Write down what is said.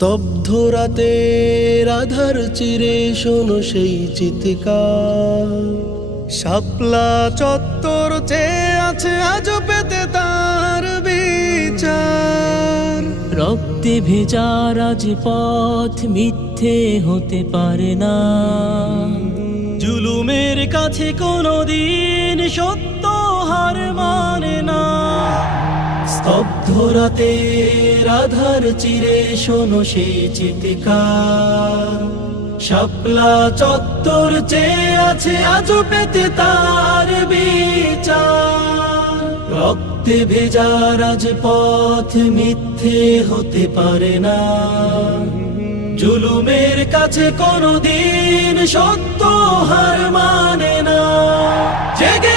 স্তব্ধ রাতের আধার চিরে শোনো সেই চিৎকার। শাপলা চত্বর চেয়ে আছে আজও পেতে তার বিচার। রক্তে ভেজা রাজপথ মিথ্যে হতে পারে না, জুলুমের কাছে কোনোদিন সত্য হার মানে না। স্তব্ধ রাতের আধার চিরে শোনো সেই চিৎকার। শাপলা চত্বর চেয়ে আছে আজও পেতে তার বিচার। রক্তে ভেজা রাজপথ মিথ্যে হতে পারে না, জুলুমের কাছে কোনোদিন সত্য হার মানে না। জেগে